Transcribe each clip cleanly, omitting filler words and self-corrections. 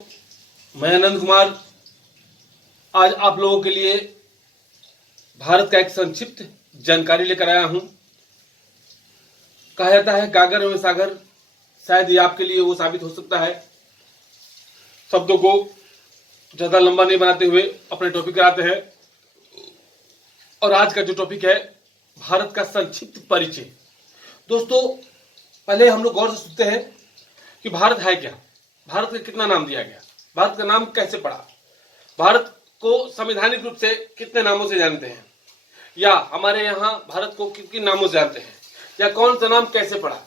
मैं आनंद कुमार आज आप लोगों के लिए भारत का एक संक्षिप्त जानकारी लेकर आया हूं। कहा जाता है गागर में सागर, शायद ये आपके लिए वो साबित हो सकता है। शब्दों को ज्यादा लंबा नहीं बनाते हुए अपने टॉपिक पर आते हैं। और आज का जो टॉपिक है भारत का संक्षिप्त परिचय। दोस्तों, पहले हम लोग गौर से सोचते हैं कि भारत है क्या, भारत का कितना नाम दिया गया, भारत का नाम कैसे पड़ा, भारत को संवैधानिक रूप से कितने नामों से जानते हैं, या हमारे यहाँ भारत को किन किन नामों से जानते हैं, या कौन सा नाम कैसे पड़ा,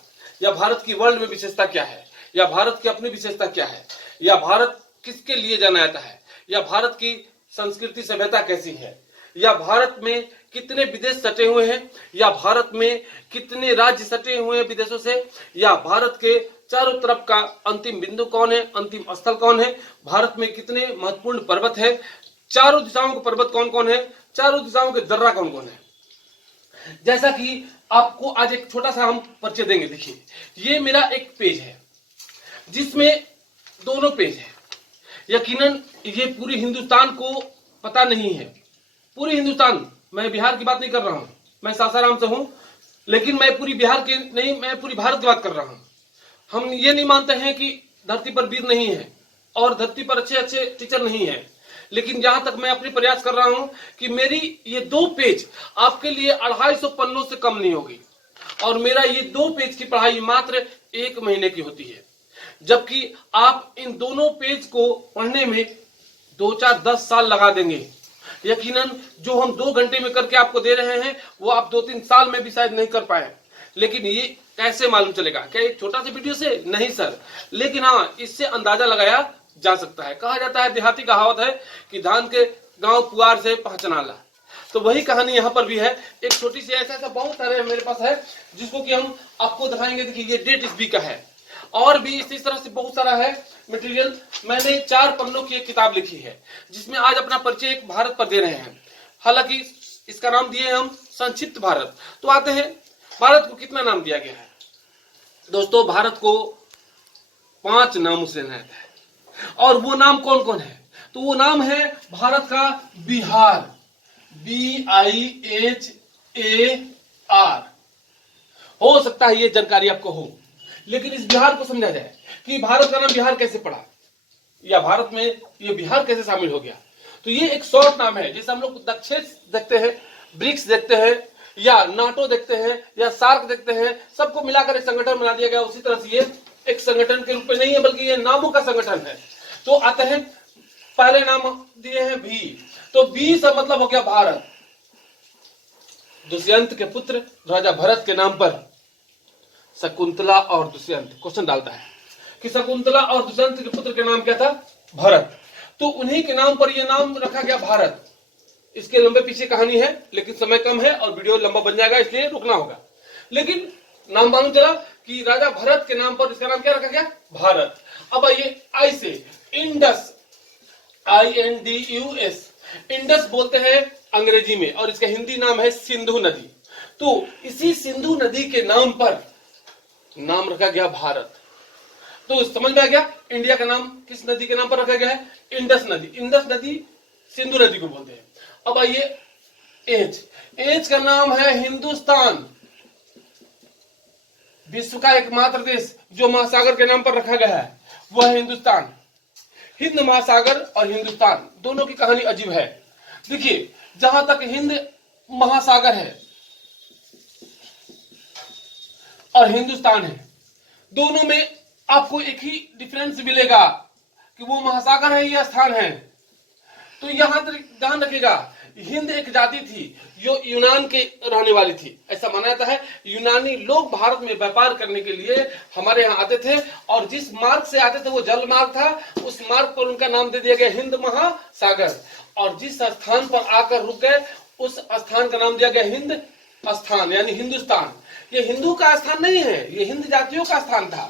या भारत की वर्ल्ड में विशेषता क्या है, या भारत की अपनी विशेषता क्या है, या भारत किसके लिए जाना जाता है, या भारत की संस्कृति सभ्यता कैसी है, या भारत में कितने विदेश सटे हुए हैं, या भारत में कितने राज्य सटे हुए हैं विदेशों से, या भारत के चारों तरफ का अंतिम बिंदु कौन है, अंतिम स्थल कौन है, भारत में कितने महत्वपूर्ण पर्वत है, चारों दिशाओं के पर्वत कौन कौन है, चारों दिशाओं के दर्रा कौन कौन है। जैसा कि आपको आज एक छोटा सा हम परिचय देंगे। देखिए, ये मेरा एक पेज है जिसमें दोनों पेज है। यकीनन ये पूरी हिंदुस्तान को पता नहीं है, पूरी हिंदुस्तान, मैं बिहार की बात नहीं कर रहा हूं, मैं सासाराम से हूं, लेकिन मैं पूरी बिहार की नहीं, मैं पूरी भारत की बात कर रहा हूं। हम ये नहीं मानते हैं कि धरती पर वीर नहीं है और धरती पर अच्छे अच्छे टीचर नहीं है, लेकिन जहां तक मैं अपनी प्रयास कर रहा हूं कि मेरी ये 2 पेज आपके लिए 250 पन्नों से कम नहीं होगी, और मेरा ये 2 पेज की पढ़ाई मात्र 1 महीने की होती है, जबकि आप इन दोनों पेज को पढ़ने में 2, 4, 10 साल लगा देंगे। यकीनन जो हम 2 घंटे में करके आपको दे रहे हैं वो आप 2-3 साल में भी शायद नहीं कर पाए। लेकिन ये कैसे मालूम चलेगा? क्या एक छोटा सा वीडियो से? नहीं सर, लेकिन हाँ, इससे अंदाजा लगाया जा सकता है। कहा जाता है, देहाती कहावत है कि धान के गांव पुआर से पहचानाला। तो वही कहानी यहाँ पर भी है। एक छोटी सी ऐसा बहुत सारे मेरे पास है जिसको कि हम आपको दिखाएंगे। देखिए, ये डेट इस बी का है, और भी इस तरह से बहुत सारा है मटेरियल। मैंने 4 पन्नों की एक किताब लिखी है जिसमें आज अपना परिचय एक भारत पर दे रहे हैं। हालांकि इसका नाम दिए हम संक्षिप्त भारत। तो आते हैं, भारत को कितना नाम दिया गया है। दोस्तों, भारत को 5 नामों से जाना जाता है, और वो नाम कौन कौन है? तो वो नाम है भारत का बिहार, BIHAR। हो सकता है ये जानकारी आपको हो, लेकिन इस बिहार को समझा जाए कि भारत का नाम बिहार कैसे पड़ा, या भारत में ये बिहार कैसे शामिल हो गया। तो ये एक शॉर्ट नाम है। जैसे हम लोग दक्षिण देखते हैं, ब्रिक्स देखते हैं, या नाटो देखते हैं, या सार्क देखते हैं, सबको मिलाकर एक संगठन बना दिया गया। उसी तरह से ये एक संगठन के रूप में नहीं है, बल्कि ये नामों का संगठन है। तो आते हैं, पहले नाम दिए हैं भी, तो बी से मतलब हो गया भारत। दुष्यंत के पुत्र राजा भरत के नाम पर शकुंतला और दुष्यंत क्वेश्चन डालता है कि शकुंतला और दुष्यंत के पुत्र के नाम क्या था? भरत। तो उन्हीं के नाम पर यह नाम रखा गया भारत। इसके लंबे पीछे कहानी है, लेकिन समय कम है और वीडियो लंबा बन जाएगा, इसलिए रुकना होगा। लेकिन नाम मालूम चला कि राजा भरत के नाम पर इसका नाम क्या रखा गया? भारत। अब आइए, आई से इंडस, INDUS, इंडस बोलते हैं अंग्रेजी में, और इसका हिंदी नाम है सिंधु नदी। तो इसी सिंधु नदी के नाम पर नाम रखा गया भारत। तो समझ में आ गया, इंडिया का नाम किस नदी के नाम पर रखा गया है? इंडस नदी। इंडस नदी सिंधु नदी को बोलते हैं। अब आइए, एज का नाम है हिंदुस्तान। विश्व का एकमात्र देश जो महासागर के नाम पर रखा गया है वह है हिंदुस्तान। हिंद महासागर और हिंदुस्तान दोनों की कहानी अजीब है। देखिए, जहां तक हिंद महासागर है और हिंदुस्तान है, दोनों में आपको एक ही डिफरेंस मिलेगा कि वो महासागर है या स्थान है। तो यहां तक ध्यान रखिएगा, हिंद एक जाति थी जो यूनान के रहने वाली थी। ऐसा माना जाता है यूनानी लोग भारत में व्यापार करने के लिए हमारे यहाँ आते थे, और जिस मार्ग से आते थे वो जल मार्ग था। उस मार्ग पर उनका नाम दे दिया गया हिंद महासागर, और जिस स्थान पर आकर रुक गए उस स्थान का नाम दिया गया हिंद स्थान, यानी हिंदुस्तान। ये हिंदू का स्थान नहीं है, ये हिंद जातियों का स्थान था,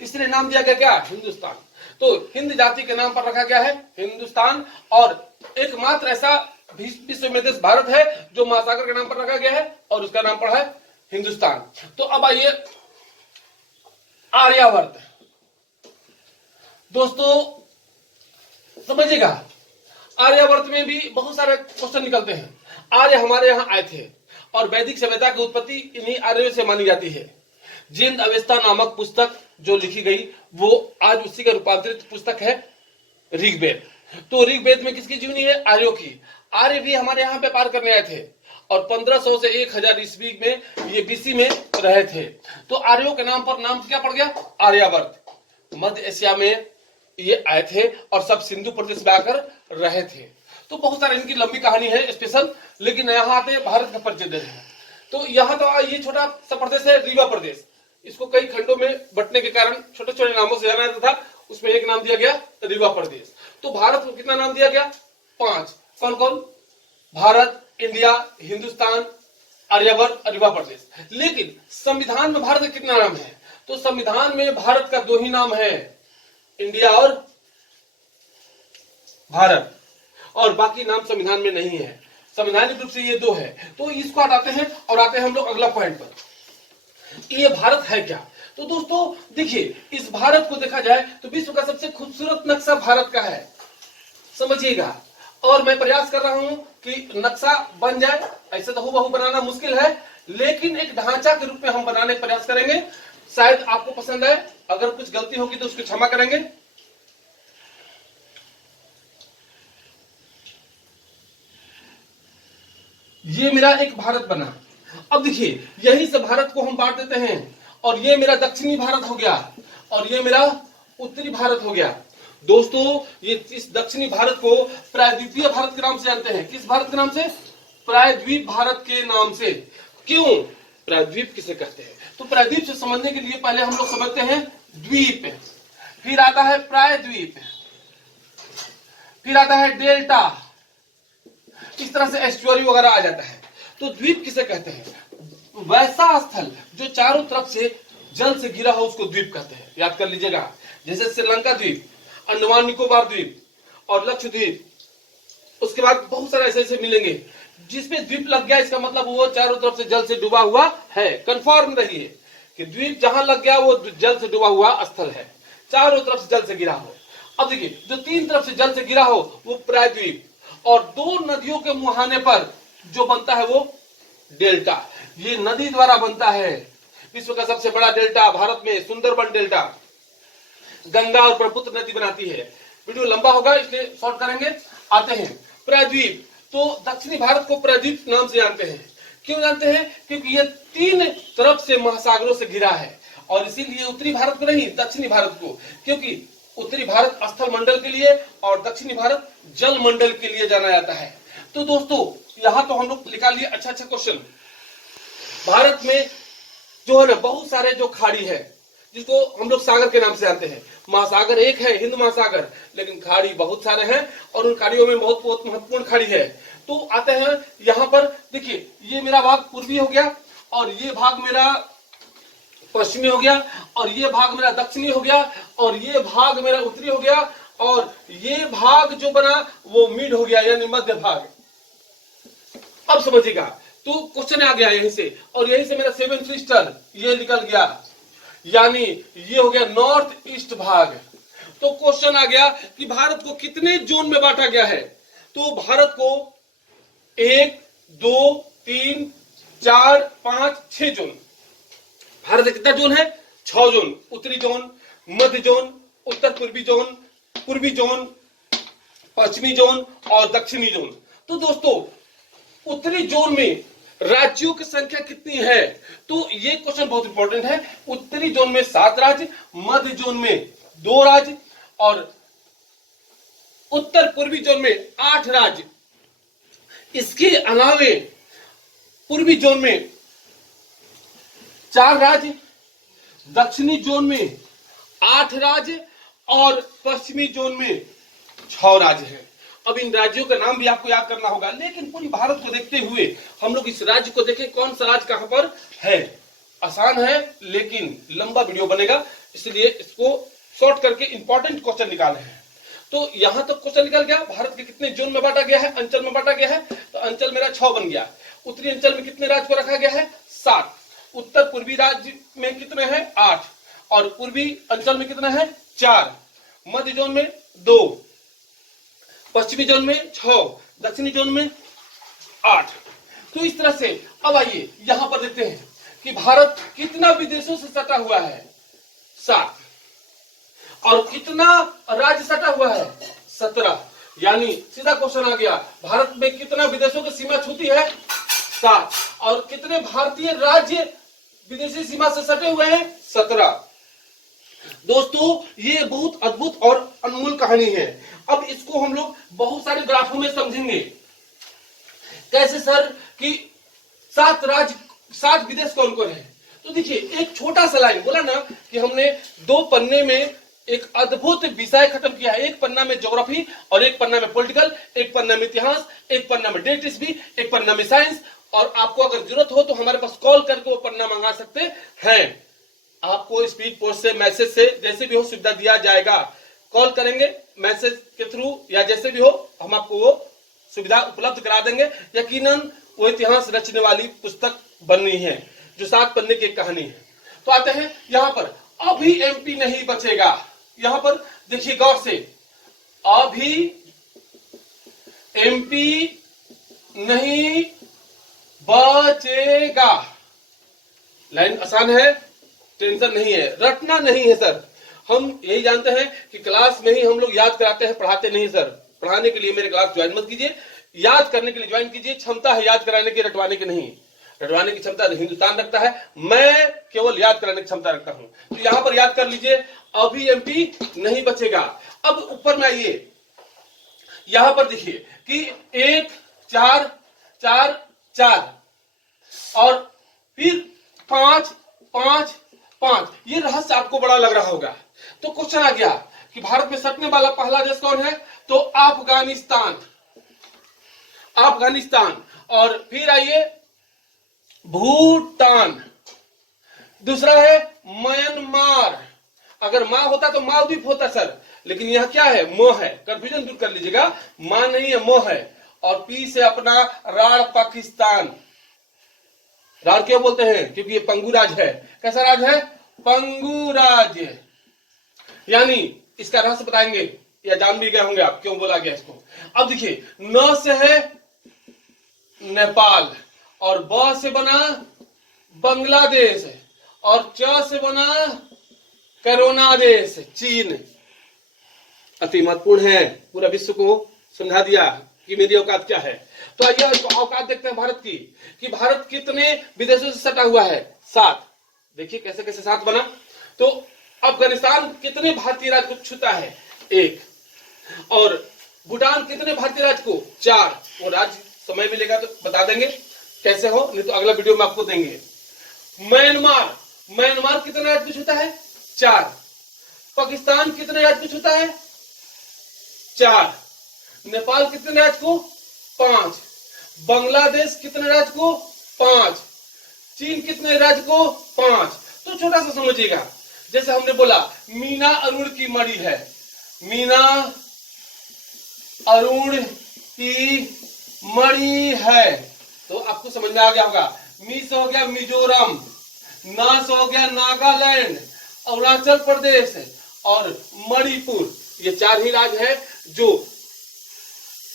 इसलिए नाम दिया गया क्या? हिंदुस्तान। तो हिंद जाति के नाम पर रखा गया है हिंदुस्तान, और एकमात्र ऐसा विश्व में देश भारत है जो महासागर के नाम पर रखा गया है, और उसका नाम पड़ा है हिंदुस्तान। तो अब आइए, आर्यावर्त। दोस्तों, समझिएगा। आर्यावर्त में भी बहुत सारे क्वेश्चन निकलते हैं। आर्य हमारे यहाँ आए थे और वैदिक सभ्यता की उत्पत्ति इन्हीं आर्यों से मानी जाती है। जिंद अवेस्ता नामक पुस्तक जो लिखी गई वो आज उसी का रूपांतरित पुस्तक है ऋग्वेद। तो ऋग्वेद में किसकी जीवनी है? आर्यों की। आर्य भी हमारे यहाँ व्यापार करने आए थे और 1500 से 1000 ईस्वी में ये बीसी में रहे थे। तो आर्यों के नाम पर नाम क्या पड़ गया? आर्यावर्त। मध्य एशिया में ये आए थे और सब सिंधु प्रदेश में आकर रहे थे। तो बहुत सारी इनकी लंबी कहानी है स्पेशल, लेकिन यहाँ आते भारत का परिचय दे रहे हैं। तो यहाँ तो ये छोटा सा प्रदेश है रीवा प्रदेश। इसको कई खंडों में बंटने के कारण छोटे छोटे नामों से जाना जाता था, उसमें एक नाम दिया गया रीवा प्रदेश। तो भारत को कितना नाम दिया गया? 5। कौन कौन? भारत, इंडिया, हिंदुस्तान, आर्यावर्त, रीवा प्रदेश। लेकिन संविधान में भारत का कितना नाम है? तो संविधान में भारत का 2 ही नाम है, इंडिया और भारत, और बाकी नाम संविधान में नहीं है। संवैधानिक रूप से ये 2 है। तो इसको हटाते हैं और आते हैं हम लोग अगला पॉइंट पर, ये भारत है क्या? तो दोस्तों देखिए, इस भारत को देखा जाए तो विश्व का सबसे खूबसूरत नक्शा भारत का है, समझिएगा। और मैं प्रयास कर रहा हूं कि नक्शा बन जाए। ऐसे तो हूबहू बनाना मुश्किल है, लेकिन एक ढांचा के रूप में हम बनाने का प्रयास करेंगे। शायद आपको पसंद आए, अगर कुछ गलती होगी तो उसको क्षमा करेंगे। ये मेरा एक भारत बना। अब देखिए, यहीं से भारत को हम बांट देते हैं और ये मेरा दक्षिणी भारत हो गया और ये मेरा उत्तरी भारत हो गया। दोस्तों, ये इस दक्षिणी भारत को प्रायद्वीपीय भारत के नाम से जानते हैं। किस भारत के नाम से? प्रायद्वीप भारत के नाम से। क्यों? प्रायद्वीप किसे कहते हैं? तो प्रायद्वीप से समझने के लिए पहले हम लोग समझते हैं द्वीप, फिर आता है प्रायद्वीप, फिर आता है डेल्टा, इस तरह से एस्चुअरी वगैरह आ जाता है। तो द्वीप किसे कहते हैं? वैसा स्थल जो चारों तरफ से जल से घिरा हो उसको द्वीप कहते हैं। याद कर लीजिएगा, जैसे श्रीलंका द्वीप, अंडमान निकोबार द्वीप और लक्षद्वीप। उसके बाद बहुत सारे ऐसे ऐसे मिलेंगे जिसमें द्वीप लग गया, इसका मतलब वो चारों तरफ से जल से डूबा हुआ है। कंफर्म रहिए कि द्वीप जहां लग गया वो जल से डूबा हुआ स्थल है, चारों तरफ से जल से घिरा हो। अब देखिए, जो 3 तरफ से जल से घिरा हो वो प्रायद्वीप, और 2 नदियों के मुहाने पर जो बनता है वो डेल्टा। ये नदी द्वारा बनता है। विश्व का सबसे बड़ा डेल्टा भारत में सुंदरबन डेल्टा गंगा और ब्रह्मपुत्र नदी बनाती है। वीडियो लंबा होगा इसलिए शॉर्ट करेंगे। आते हैं प्रायद्वीप। तो दक्षिणी भारत को प्रायद्वीप नाम से जानते हैं। क्यों जानते हैं? क्योंकि ये 3 तरफ से महासागरों से घिरा है, और इसीलिए उत्तरी भारत को नहीं, दक्षिणी भारत को, क्योंकि उत्तरी भारत स्थल मंडल के लिए और दक्षिणी भारत जल मंडल के लिए जाना जाता है। तो दोस्तों, यहां तो हम लोग निकाल लिए अच्छा क्वेश्चन। भारत में जो है ना बहुत सारे जो खाड़ी है, जिसको हम लोग सागर के नाम से जानते हैं। महासागर एक है, हिंद महासागर, लेकिन खाड़ी बहुत सारे हैं और उन खाड़ियों में बहुत बहुत महत्वपूर्ण खाड़ी है। तो आते हैं यहाँ पर। देखिए, ये मेरा भाग पूर्वी हो गया और ये भाग मेरा पश्चिमी हो गया और ये भाग मेरा दक्षिणी हो गया और ये भाग मेरा उत्तरी हो गया और ये भाग जो बना वो मिड हो गया, यानी मध्य भाग। अब समझिएगा, तो क्वेश्चन आ गया यहीं से, और यहीं से मेरा 7 सिस्टर ये निकल गया, यानी ये हो गया नॉर्थ ईस्ट भाग। तो क्वेश्चन आ गया कि भारत को कितने जोन में बांटा गया है? तो भारत को 1 2 3 4 5 6 जोन। भारत में कितना जोन है? 6 जोन। उत्तरी जोन, मध्य जोन, उत्तर पूर्वी जोन, पूर्वी जोन, पश्चिमी जोन और दक्षिणी जोन। तो दोस्तों, उत्तरी जोन में राज्यों की संख्या कितनी है? तो ये क्वेश्चन बहुत इंपॉर्टेंट है। उत्तरी जोन में 7 राज्य, मध्य जोन में 2 राज्य और उत्तर पूर्वी जोन में 8 राज्य। इसके अलावे पूर्वी जोन में 4 राज्य, दक्षिणी जोन में 8 राज्य और पश्चिमी जोन में 6 राज्य हैं। अब इन राज्यों का नाम भी आपको याद करना होगा, लेकिन पूरी भारत को देखते हुए हम लोग इस राज्य को देखें कौन सा राज्य कहां पर है। आसान है लेकिन लंबा वीडियो बनेगा, इसलिए इसको शॉर्ट करके इंपॉर्टेंट क्वेश्चन निकाले हैं। तो यहां तक क्वेश्चन निकल गया। भारत के कितने जोन में बांटा गया है? अंचल में बांटा गया है। तो अंचल मेरा 6 बन गया। उत्तरी अंचल में कितने राज्य को रखा गया है? 7। उत्तर पूर्वी राज्य में कितने हैं? 8 और पूर्वी अंचल में कितने हैं? 4। मध्य जोन में 2 पश्चिमी जोन में 6, दक्षिणी जोन में 8। तो इस तरह से अब आइए यहां पर देखते हैं कि भारत कितना विदेशों से सटा हुआ है, 7, और कितना राज्य सटा हुआ है, 17। यानी सीधा क्वेश्चन आ गया, भारत में कितना विदेशों की सीमा छूती है, 7, और कितने भारतीय राज्य विदेशी सीमा से सटे हुए हैं, 17। दोस्तों ये बहुत अद्भुत और अनमोल कहानी है। अब इसको हम लोग बहुत सारे ग्राफों में समझेंगे। कैसे सर कि 7 राज्य 7 विदेश कौन कौन है? तो देखिए एक छोटा सा लाइन बोला ना कि हमने 2 पन्ने में एक अद्भुत विषय खत्म किया है। एक पन्ना में ज्योग्राफी और एक पन्ना में पॉलिटिकल, एक पन्ना में इतिहास, एक पन्ना में डेट हिस्ट्री, एक पन्ना में साइंस। और आपको अगर जरूरत हो तो हमारे पास कॉल करके वो पन्ना मंगा सकते हैं। आपको स्पीड पोस्ट से, मैसेज से, जैसे भी हो सुविधा दिया जाएगा। कॉल करेंगे मैसेज के थ्रू या जैसे भी हो, हम आपको वो सुविधा उपलब्ध करा देंगे। यकीनन वो इतिहास रचने वाली पुस्तक बननी है जो 7 पन्ने की एक कहानी है। तो आते हैं यहां पर, अभी एमपी नहीं बचेगा। यहां पर देखिए गौर से, अभी एमपी नहीं बचेगा। लाइन आसान है, टेंशन नहीं है, रटना नहीं है सर। हम यही जानते हैं कि क्लास में ही हम लोग याद कराते हैं, पढ़ाते नहीं सर। पढ़ाने के लिए मेरे क्लास ज्वाइन मत कीजिए, याद करने के लिए ज्वाइन कीजिए। क्षमता है याद कराने की, रटवाने की नहीं। रटवाने की क्षमता हिंदुस्तान रखता है, मैं केवल याद कराने की क्षमता रखता हूं। तो यहां पर याद कर लीजिए, अभी एमपी नहीं बचेगा। अब ऊपर में आइए, यहां पर देखिए कि 1 4 4 4 और फिर 5 5 5। ये रहस्य आपको बड़ा लग रहा होगा। तो क्वेश्चन आ गया कि भारत में सटने वाला पहला देश कौन है? तो अफगानिस्तान। अफगानिस्तान। और फिर आइए भूटान। दूसरा है म्यांमार। अगर मां होता तो मालदीव होता सर, लेकिन यह क्या है? म है। कंफ्यूजन दूर कर लीजिएगा, मां नहीं है, म है। और पी से अपना राण पाकिस्तान। राण क्यों बोलते हैं? क्योंकि ये पंगु राज है। कैसा राज है? पंगु राज। यानी इसका रहस्य बताएंगे, या जान भी गए होंगे आप क्यों बोला गया इसको। अब देखिए, न से है नेपाल, और ब से बना बांग्लादेश, और च से बना कोरोना देश, चीन। अति महत्वपूर्ण है, पूरा विश्व को समझा दिया कि मेरी औकात क्या है। तो आइए औकात देखते हैं भारत की, कि भारत कितने विदेशों से सटा हुआ है, 7। देखिए कैसे कैसे 7 बना। तो अफगानिस्तान कितने भारतीय राज्य को छूता है? 1। और भूटान कितने भारतीय राज्य को? 4। वो राज्य समय मिलेगा तो बता देंगे कैसे हो, नहीं तो अगला वीडियो में आपको देंगे। म्यांमार, म्यांमार कितने राज्य को छूता है? 4। पाकिस्तान कितने राज्य को छूता है? 4। नेपाल कितने राज्य को? 5। बांग्लादेश कितने राज्य को? 5। चीन कितने राज्य को? 5। तो छोटा सा समझिएगा, जैसे हमने बोला मीना अरुण की मणि है, मीना अरुण की मणि है, तो आपको समझ में आ गया होगा। मी से हो गया मिजोरम, ना से हो गया नागालैंड, अरुणाचल प्रदेश और मणिपुर। ये 4 ही राज्य है जो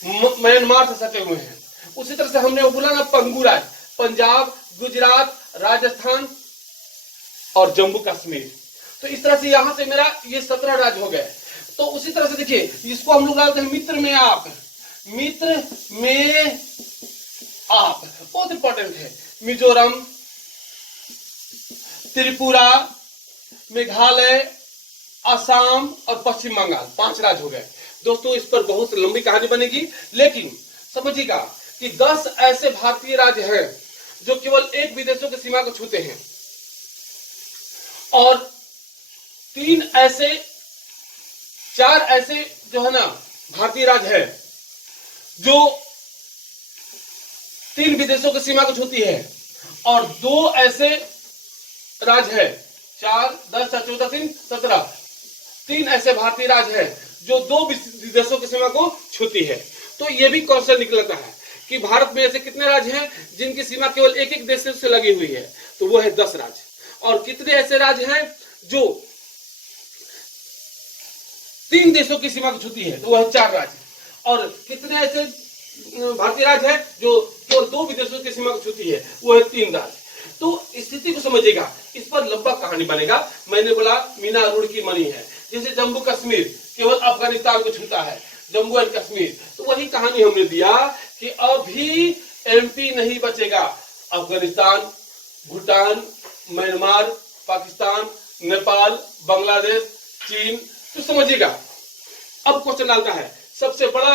म्यांमार से सटे हुए हैं। उसी तरह से हमने वो बोला ना पंगु राज, पंजाब, गुजरात, राजस्थान और जम्मू कश्मीर। तो इस तरह से यहां से मेरा ये 17 राज्य हो गए। तो उसी तरह से देखिए, इसको हम लोग डालते हैं मित्र में आप, मित्र में आप, बहुत इंपॉर्टेंट है। मिजोरम, त्रिपुरा, मेघालय, असम और पश्चिम बंगाल, 5 राज्य हो गए। दोस्तों इस पर बहुत लंबी कहानी बनेगी, लेकिन समझिएगा कि 10 ऐसे भारतीय राज्य हैं जो केवल एक विदेशों की सीमा को छूते हैं, और 4 ऐसे जो है ना भारतीय राज्य है जो 3 विदेशों की सीमा को छूती है, और 2 ऐसे राज्य है, 4 10 14 3 17, 3 ऐसे भारतीय राज्य है जो 2 विदेशों की सीमा को छूती है। तो ये भी क्वेश्चन निकलता है कि भारत में ऐसे कितने राज्य हैं जिनकी सीमा केवल एक देश से लगी हुई है, तो वो है 10 राज्य। और कितने ऐसे राज्य हैं जो 3 देशों की सीमा को छूती है, तो वह है 4 राज्य। और कितने ऐसे भारतीय राज्य है जो केवल 2 विदेशों की सीमा को छूती है, वो है 3 राज्य। तो स्थिति को समझिएगा, इस पर लंबा कहानी बनेगा। मैंने बोला मीना अरुण की मणि है, जैसे जम्मू कश्मीर केवल अफगानिस्तान को छूता है, जम्मू एंड कश्मीर। तो वही कहानी हमने दिया कि अभी एमपी नहीं बचेगा, अफगानिस्तान, भूटान, म्यांमार, पाकिस्तान, नेपाल, बांग्लादेश, चीन। तो समझिएगा, अब क्वेश्चन डालता है सबसे बड़ा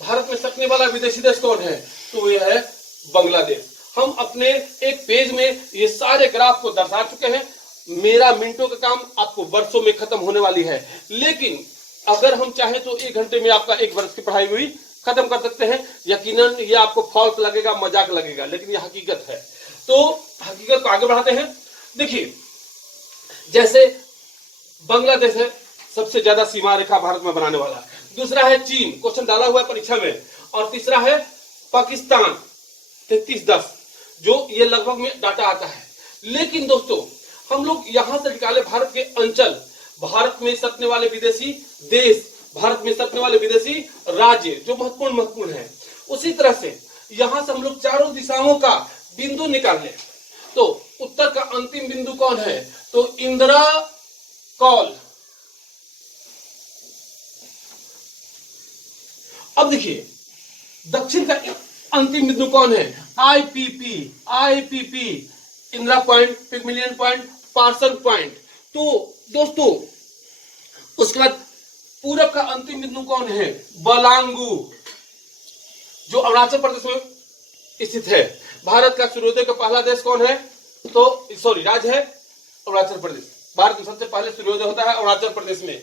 भारत में सकने वाला विदेशी देश कौन है, तो यह है बांग्लादेश। हम अपने एक पेज में ये सारे ग्राफ को दर्शा चुके हैं। मेरा मिनटों का काम आपको वर्षों में खत्म होने वाली है, लेकिन अगर हम चाहें तो 1 घंटे में आपका 1 वर्ष की पढ़ाई हुई खत्म कर सकते हैं। यकीनन ये आपको फॉल्स लगेगा, मजाक लगेगा, लेकिन ये हकीकत है। तो हकीकत को आगे बढ़ाते हैं। देखिए, जैसे बांग्लादेश है सबसे ज्यादा सीमा रेखा भारत में बनाने वाला, दूसरा है चीन, क्वेश्चन डाला हुआ है परीक्षा में, और तीसरा है पाकिस्तान 3310, जो ये लगभग में डाटा आता है। लेकिन दोस्तों, हम लोग यहां से निकाले भारत के अंचल, भारत में सटने वाले विदेशी देश, भारत में सटने वाले विदेशी राज्य जो महत्वपूर्ण है। उसी तरह से यहां से हम लोग चारों दिशाओं का बिंदु निकाल लें। तो उत्तर का अंतिम बिंदु कौन है, तो इंदिरा कॉल। अब देखिए, दक्षिण का अंतिम बिंदु कौन है, IPP, Indira point, Pygmalion point, Parsons point. तो दोस्तों, उसके बाद पूरब का अंतिम बिंदु कौन है, बलांगू, जो अरुणाचल प्रदेश में स्थित है। भारत का सूर्योदय का पहला देश कौन है, तो राज्य है अरुणाचल प्रदेश। भारत में सबसे पहले सूर्योदय होता है अरुणाचल प्रदेश में।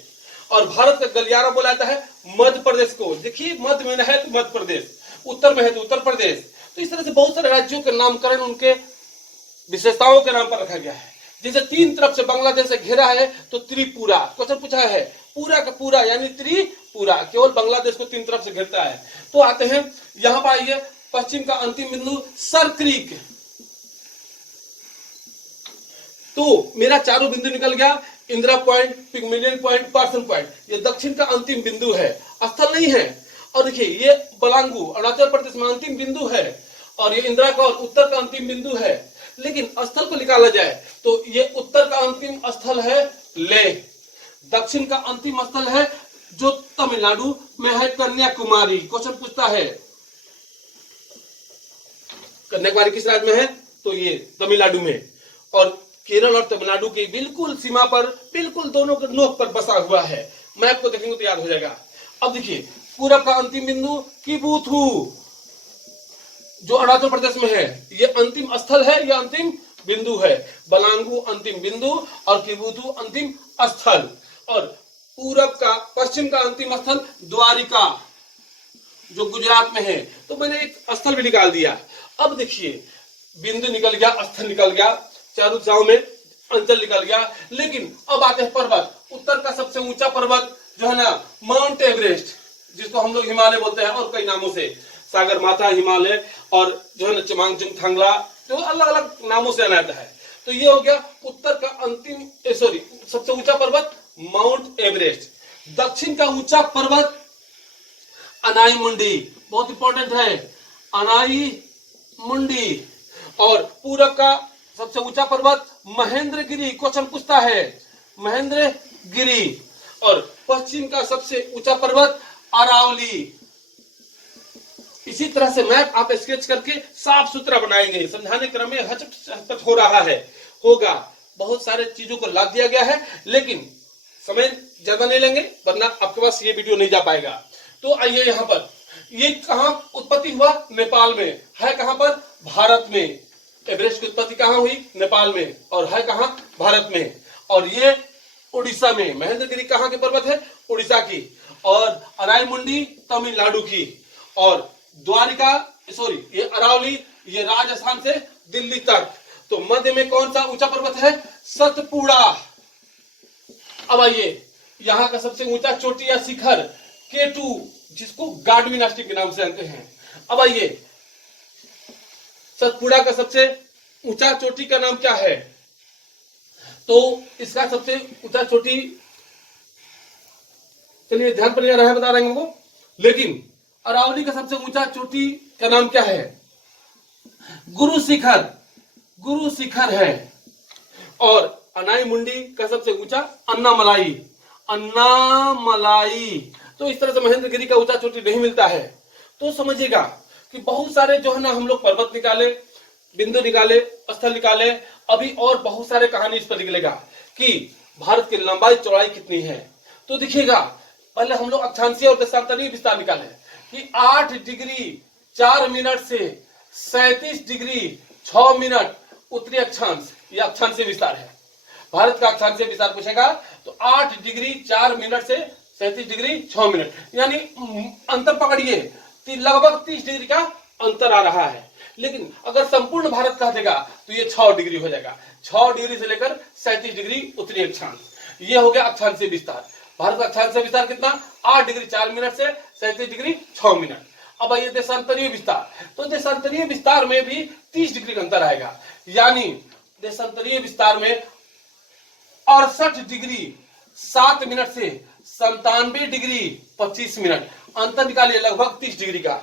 और भारत का गलियारा बोला जाता है मध्य प्रदेश को। देखिए, मध्य में है तो मध्य प्रदेश, उत्तर में है तो उत्तर प्रदेश। तो इस तरह से बहुत सारे राज्यों के नामकरण उनके विशेषताओं के नाम पर रखा गया है। जैसे 3 तरफ से बांग्लादेश से घेरा है तो त्रिपुरा, क्वेश्चन पूछा है पूरा का पूरा यानी त्रिपुरा, केवल बांग्लादेश को 3 तरफ से घेरता है। तो आते हैं यहां पर, आइए, पश्चिम का अंतिम बिंदु सर क्रीक। तो मेरा चारों बिंदु निकल गया, Indira point, Pygmalion point, Parsons point. ये दक्षिण का अंतिम बिंदु है, स्थल नहीं है। और देखिए, ये बलांगू अरुणाचल प्रदेश में अंतिम बिंदु है, और ये इंदिरा कॉल उत्तर का अंतिम बिंदु है। लेकिन स्थल को निकाला जाए तो ये उत्तर का अंतिम स्थल है लेह, दक्षिण का अंतिम स्थल है जो तमिलनाडु में है कन्याकुमारी। क्वेश्चन पूछता है कन्याकुमारी किस राज्य में है, तो ये तमिलनाडु में, और केरल और तमिलनाडु की बिल्कुल सीमा पर, बिल्कुल दोनों के नोक पर बसा हुआ है। मैप को देखेंगे तो याद हो जाएगा। अब देखिए, पूरब का अंतिम बिंदु किबुथु, जो अरुणाचल प्रदेश में है, ये अंतिम स्थल है, ये अंतिम बिंदु है। बलांगू अंतिम बिंदु और किबुथु अंतिम स्थल। और पूरब का, पश्चिम का अंतिम स्थल द्वारिका, जो गुजरात में है। तो मैंने एक स्थल भी निकाल दिया। अब देखिए, बिंदु निकल गया, स्थल निकल गया, चारों दिशाओं में अंचल निकल गया। लेकिन अब आते हैं पर्वत। उत्तर का सबसे ऊंचा पर्वत जो है ना, माउंट एवरेस्ट, जिसको हम लोग हिमालय बोलते हैं और कई नामों से, सागर माथा हिमालय, और जो है ना चमांगचुंग थांगला, तो अलग अलग नामों से जाना है। तो ये हो गया उत्तर का अंतिम सबसे ऊंचा पर्वत माउंट एवरेस्ट। दक्षिण का ऊंचा पर्वत अनाई मुंडी, बहुत इंपॉर्टेंट है, अनाई मुंडी। और पूरब का सबसे ऊंचा पर्वत महेंद्रगिरी, क्वेश्चन पूछता है महेंद्रगिरी। और पश्चिम का सबसे ऊंचा पर्वत अरावली। इसी तरह से मैप आप स्केच करके साफ सुथरा बनाएंगे। समझाने क्रम में हचक हो रहा है, होगा, बहुत सारे चीजों को लाद दिया गया है, लेकिन समय ज्यादा नहीं लेंगे वरना आपके पास ये वीडियो नहीं जा पाएगा। तो आइए, यहाँ पर ये कहां उत्पत्ति हुआ, नेपाल में है। कहां पर, भारत में। एवरेस्ट की उत्पत्ति कहां हुई, नेपाल में, और है कहां, भारत में। और ये उड़ीसा में। महेंद्रगिरी कहां के पर्वत है, उड़ीसा की। और अराईमुंडी तमिलनाडु की। और द्वारिका, ये अरावली, ये राजस्थान से दिल्ली तक। तो मध्य में कौन सा ऊंचा पर्वत है, सतपुड़ा। अब आइए, यहाँ का सबसे ऊंचा चोटी या शिखर K2, जिसको गाडविन अस्टिक के नाम से जानते हैं। अब आइए, सतपुड़ा का सबसे ऊंचा चोटी का नाम क्या है, तो इसका सबसे ऊंचा चोटी, चलिए ध्यान पर नहीं आ रहा है, बता रहे हैं हमको, लेकिन अरावली का सबसे ऊंचा चोटी का नाम क्या है? गुरु शिखर, गुरु शिखर है। और अनाई मुंडी का सबसे ऊंचा अन्नामलाई, अन्नामलाई। तो इस तरह से महेंद्रगिरी का ऊंचा चोटी नहीं मिलता है। तो समझिएगा कि बहुत सारे जो है ना हम लोग पर्वत निकाले, बिंदु निकाले, स्थल निकाले, अभी और बहुत सारे कहानी इस पर निकलेगा कि भारत की लंबाई चौड़ाई कितनी है। तो देखिएगा, पहले हम लोग अक्षांशीय और देशांतरीय विस्तार निकाले कि 8 डिग्री 4 मिनट से 37 डिग्री 6 मिनट उत्तरी अक्षांश, यह अक्षांशीय विस्तार है। भारत का अक्षांशीय विस्तार पूछेगा तो 8 डिग्री 4 मिनट से 37 डिग्री 6 मिनट, यानी अंतर पकड़िए, लगभग 30 डिग्री का अंतर आ रहा है। लेकिन अगर संपूर्ण भारत कह देगा तो ये 6 डिग्री हो जाएगा। 6 डिग्री से लेकर 37 डिग्री उत्तरी अक्षांश, ये हो गया अक्षांशीय विस्तार। भारत का अक्षांशीय विस्तार कितना? 8 डिग्री 4 मिनट से 37 डिग्री 6 मिनट। अब आइए देशांतरीय विस्तार। तो देशांतरीय विस्तार में भी 30 डिग्री का अंतर आएगा, यानी देशांतरीय विस्तार में 68 डिग्री 7 मिनट से 97 डिग्री 25 मिनट अंतर निकालिए, लगभग 30 डिग्री का।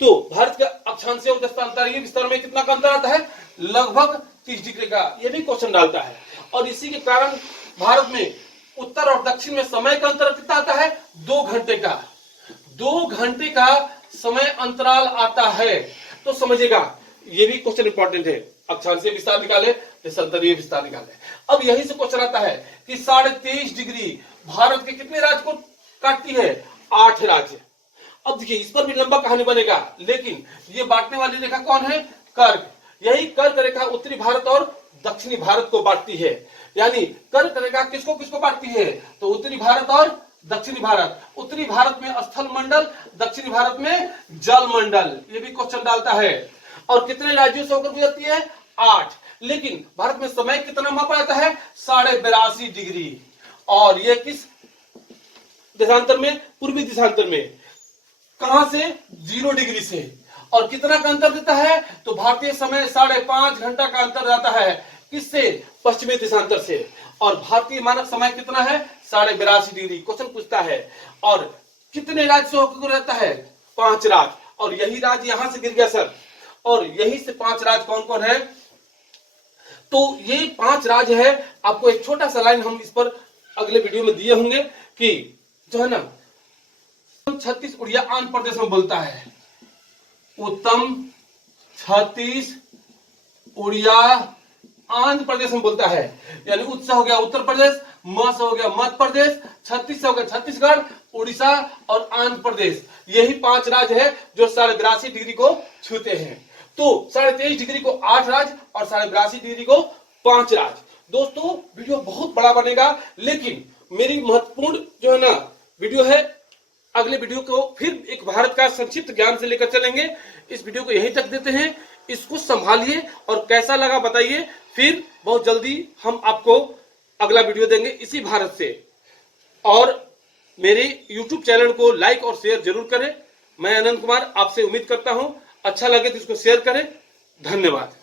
तो भारत के अक्षांशीय और देशांतरीय विस्तार में कितना का अंतर आता है? लगभग 30 डिग्री का। ये भी क्वेश्चन डालता है। और इसी के कारण भारत में उत्तर और दक्षिण में समय का अंतर कितना आता है? 2 घंटे का। 2 घंटे का समय अंतराल आता है। तो समझिएगा, ये भी क्वेश्चन इंपॉर्टेंट है। अक्षांशीय विस्तार निकाले, देशांतरीय विस्तार निकाले। अब यही से क्वेश्चन आता है कि 23.5 डिग्री भारत के कितने राज्य को काटती है? 8 राज्य। अब देखिए, इस पर भी लंबा कहानी बनेगा, लेकिन ये बांटने वाली रेखा कौन है? कर्क। यही कर्क रेखा उत्तरी भारत और दक्षिणी भारत को बांटती है। यानी कर्क रेखा किसको किसको बांटती है? तो उत्तरी भारत और दक्षिणी भारत। उत्तरी भारत में स्थल मंडल, दक्षिणी भारत में जल मंडल। ये भी क्वेश्चन डालता है। और कितने राज्यों से होकर गुजरती है? 8। लेकिन भारत में समय कितना मापा जाता है? 82.5 डिग्री। और ये किस देशांतर में? पूर्वी देशांतर में। कहां से? 0 डिग्री से। और कितना का अंतर देता है? तो भारतीय समय 5.5 घंटा का अंतर जाता है। किससे? पश्चिमी देशांतर से। और भारतीय मानक समय कितना है? 82.5 डिग्री। क्वेश्चन पूछता है। और कितने राज्य से होकर रहता है? 5 राज्य। और यही राज्य यहां से गिर गया सर। और यही से 5 राज्य कौन कौन है? तो ये 5 राज्य है। आपको एक छोटा सा लाइन हम इस पर अगले वीडियो में दिए होंगे कि जो है ना, 36 उड़िया आंध्र प्रदेश में बोलता है। उत्तम 36 उड़िया आंध्र प्रदेश में बोलता है। यानी उत्स हो गया उत्तर प्रदेश, म से हो गया मध्य प्रदेश, 36 से हो गया छत्तीसगढ़, उड़ीसा और आंध्र प्रदेश। यही 5 राज्य है जो 82.5 डिग्री को छूते हैं। तो 23.5 डिग्री को 8 राज्य और 82.5 डिग्री को 5 राज्य। दोस्तों, वीडियो बहुत बड़ा बनेगा, लेकिन मेरी महत्वपूर्ण जो है ना वीडियो है, अगले वीडियो को फिर एक भारत का संक्षिप्त ज्ञान से लेकर चलेंगे। इस वीडियो को यहीं तक देते हैं। इसको संभालिए और कैसा लगा बताइए। फिर बहुत जल्दी हम आपको अगला वीडियो देंगे इसी भारत से। और मेरे YouTube चैनल को लाइक और शेयर जरूर करें। मैं अनंत कुमार आपसे उम्मीद करता हूं अच्छा लगे तो इसको शेयर करें। धन्यवाद।